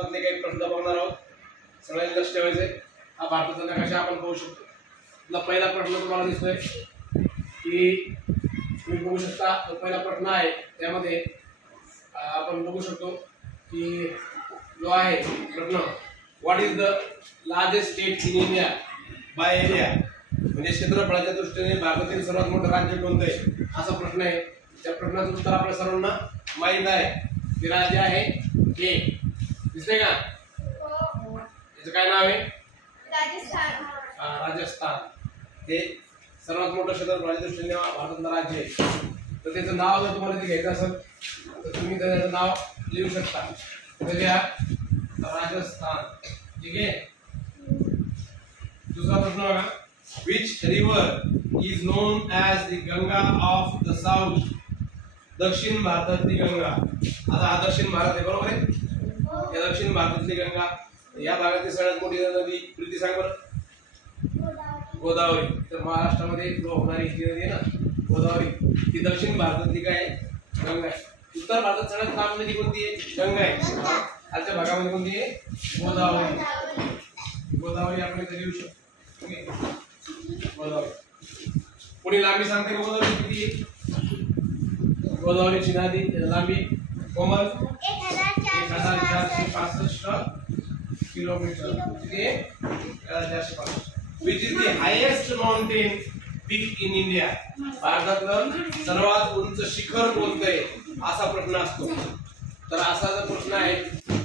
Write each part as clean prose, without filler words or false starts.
त्यातले काही प्रश्न बघणार आहोत. सगळ्यांनी लक्ष ठेवायचंय. हा भारताचा नकाशा आपण पाहू शकतो. आपला पहिला प्रश्न तुम्हाला दिसतोय की तुम्ही बघू शकता. तो पहिला प्रश्न आहे त्यामध्ये आपण बघू शकतो की जो आहे प्रश्न, what is the largest state in India by area, म्हणजे क्षेत्रफळाच्या दृष्टीने भारतातील सर्वात मोठं राज्य कोणतं आहे असा प्रश्न आहे. त्या प्रश्नाचं उत्तर आपल्या सर्वांना माहीत आहे. ते राज्य आहे हे दिसतंय का? याचं काय नाव आहे? राजस्थान. राजस्थान हे सर्वात मोठं क्षेत्रफळाच्या दृष्टीने भारताचं राज्य आहे. तर त्याचं नाव जर तुम्हाला घ्यायचं असेल तर तुम्ही त्याचं नाव लिहू शकता. राजस्थान. ठीक आहे. दूसरा प्रश्न बघा, which river is non as the Ganga of the south, दक्षिण भारतातली गंगा. आता हा दक्षिण भारत आहे बरोबर आहे. या दक्षिण भारतातली गंगा या भागातली सगळ्यात मोठी नदी प्रीती सांग बरं. गोदावरी. तर महाराष्ट्रामध्ये फ्लो होणारी जी नदी आहे ना गोदावरी, ती दक्षिण भारतातली काय गंगा आहे. उत्तर भारतात सगळ्यात लांब नदी कोणती आहे? गंगा आहे. खालच्या भागामध्ये कोणती आहे? गोदावरी. गोदावरी आपण इथे लिहू शकतो. गोदावरी. पुढे लांबी सांगते का गोदावरी किती आहे? गोदावरीची नदी लांबी कोमल 1465 किलोमीटर. किती आहे? 1465. Which is the highest mountain peak in India, भारतातलं सर्वात उंच शिखर कोणतं आहे असा प्रश्न असतो. तर असा जर प्रश्न आहे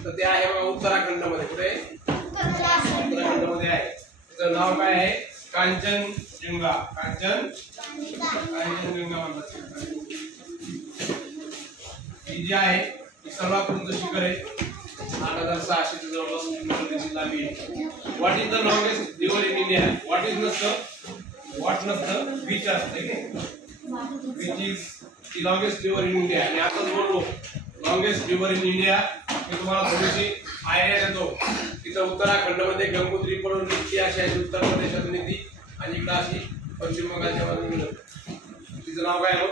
तर ते आहे बघा उत्तराखंडमध्ये. कुठे? उत्तराखंडमध्ये आहे. त्याचं नाव काय आहे? कांचनजुंगा. कांचनजुंगा म्हणतात. ही जी आहे ही सर्वात उंच शिखर आहे. 8600 च्या जवळपास किलोमीटरची लांबी आहे. What is the longest river in India, what नसतं विच असतं. Which is the longest river in India. आणि आताच बोललो लॉंगेस्ट रिव्हर इन इंडिया हे तुम्हाला थोडीशी आयडिया देतो. तिथं उत्तराखंडमध्ये गंगोत्री पडून निघते अशी आहे, उत्तर प्रदेशातून येते आणि इकडं अशी पश्चिम बंगालच्या बाजूने मिळते. तिचं नाव काय आहे?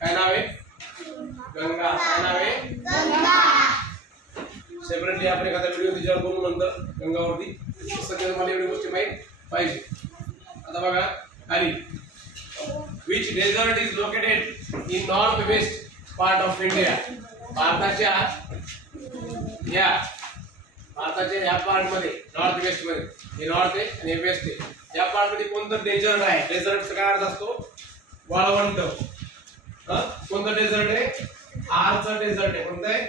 काय नाव आहे? गंगा. काय नाव आहे? गंगा. सेपरेटली आपण एखादा व्हिडिओ तिच्यावर बोलू नंतर गंगावरती. सध्या मला एवढी गोष्टी माहीत पाहिजे. आता बघा खाली, which desert is located in north west part of India, भारताच्या या पार्ट मध्ये नॉर्थ वेस्ट मध्ये, हे नॉर्थ आहे आणि हे वेस्ट आहे, या पार्ट मध्ये कोणतं डेझर्ट आहे? डेझर्टचा काय अर्थ असतो? वाळवंट. कोणतं डेझर्ट आहे? आरचं डेझर्ट आहे. कोणतं आहे?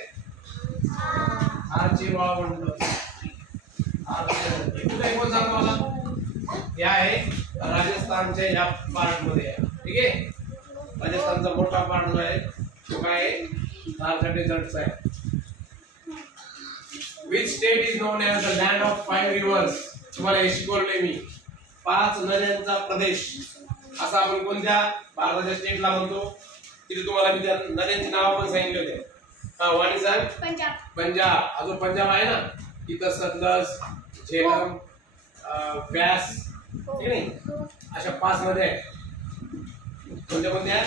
आरची वाळवंट. कुठे कोण सांगतो मला? हे आहे राजस्थानच्या या पार्ट मध्ये आहे. ठीक आहे. राजस्थानचा मोठा पार्ट जो आहे तो काय आहे? आरच्या डेझर्टचा आहे. Which state is known as the land of 5 rivers? तुम्हाला हे शिकवले मी. 5 नद्यांचा प्रदेश असा आपण कोणत्या भारताच्या स्टेटला म्हणतो? तिथे तुम्हाला मी त्या नद्यांची नाव पण सांगितले होते. वाणी सांग. पंजाब. अजून पंजाब आहे ना, तिथं सतलज, झेलम, व्यास, ठीक नाही, अशा 5 नद्या आहेत. कोणत्या?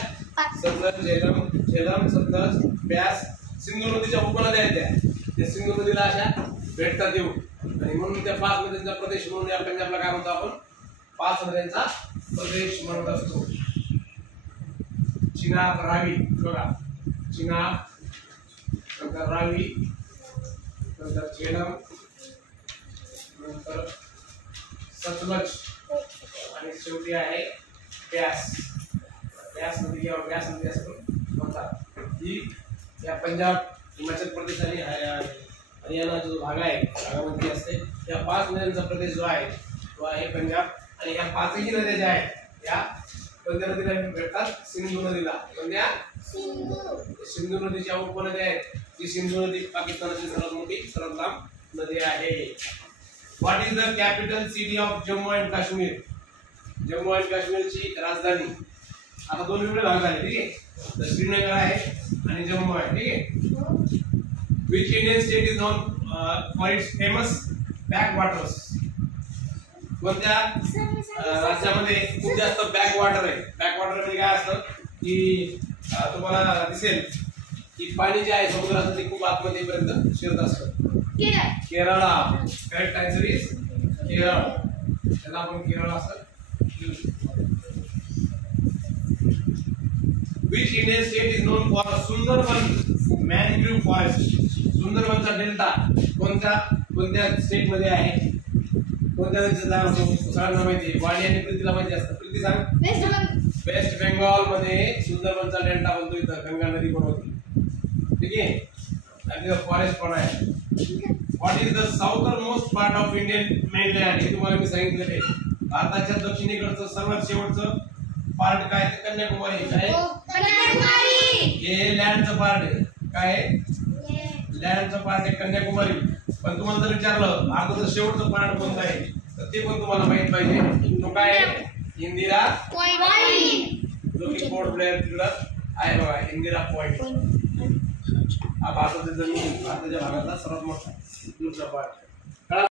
सतलज, झेलम, सतलज, व्यास, सिंधू नदीच्या उपनद्या आहेत. त्या सिंधू नदीला अशा भेटतात येऊ, आणि म्हणून त्या 5 नद्यांचा प्रदेश म्हणून या पंजाबला काय म्हणतो आपण? 5 नद्यांचा प्रदेश म्हणत असतो. चिनाब, रावी. बघा चिनाब, नंतर रावी, नंतर झेलम, नंतर सतलज आणि शेवटी आहे व्यास. व्यास नदी किंवा व्यास नदी असं म्हणतात. ही या पंजाब, हिमाचल प्रदेश आणि हरियाणा जो भाग आहे भागामध्ये असते. या 5 नद्यांचा प्रदेश जो आहे तो आहे पंजाब. आणि या 5ही नद्या ज्या आहेत या कोणत्या नदीला भेटतात? सिंधू नदीला. कोणत्या? सिंधू नदीच्या उपनद्या आहेत. ही सिंधू नदी पाकिस्तानाची सर्वात मोठी सर्वात लांब नदी आहे. What is the capital city of Jammu and Kashmir, Jammu and काश्मीरची राजधानी. आता 2 वेगळे भाग झाले. ठीक आहे. तर श्रीनगर आहे आणि जम्मू आहे. ठीक आहे. Which Indian state is non for its famous backwaters, कोणत्या राज्यामध्ये खूप जास्त बॅकवॉटर आहे? बॅकवॉटर म्हणजे काय असतं की तुम्हाला दिसेल की पाणी जे आहे समुद्राचं ते खूप आतमध्ये पर्यंत शिरत असतं. Kerala. Correct answer is Kerala. त्याला आपण केरळ असं लिहू शकतो. Which Indian state is known for Sundarban mangrove forest? सुंदरबनचा डेल्टा कोणत्या स्टेट मध्ये आहे? कोणत्या सगळ्यांना माहिती आहे. वाणी आणि प्रीतीला माहिती असतं. प्रीती सांग. वेस्ट बेंगॉल मध्ये सुंदरबनचा डेल्टा बनतो. इथं गंगा नदी पण होती. ठीक आहे. आणि फॉरेस्ट पण आहे. What is the southernmost part of Indian mainland? हे तुम्हाला मी सांगितलेले. भारताच्या दक्षिणेकडचं सर्वात शेवटचं पार्ट काय? ते कन्याकुमारी. काय हे लँडचं पार्ट आहे. काय लँडचं पार्ट आहे कन्याकुमारी. पण तुम्हाला जर विचारलं भारताचं शेवटचं पार्ट कोणतं आहे तर ते पण तुम्हाला माहित पाहिजे. तो काय इंदिरा पॉइंट, जो की पोर्ट ब्लेअर तिकडं आहे बघा. इंदिरा पॉइंट हा भारताच्या भागातला सर्वात मोठा दुसरा पार्ट.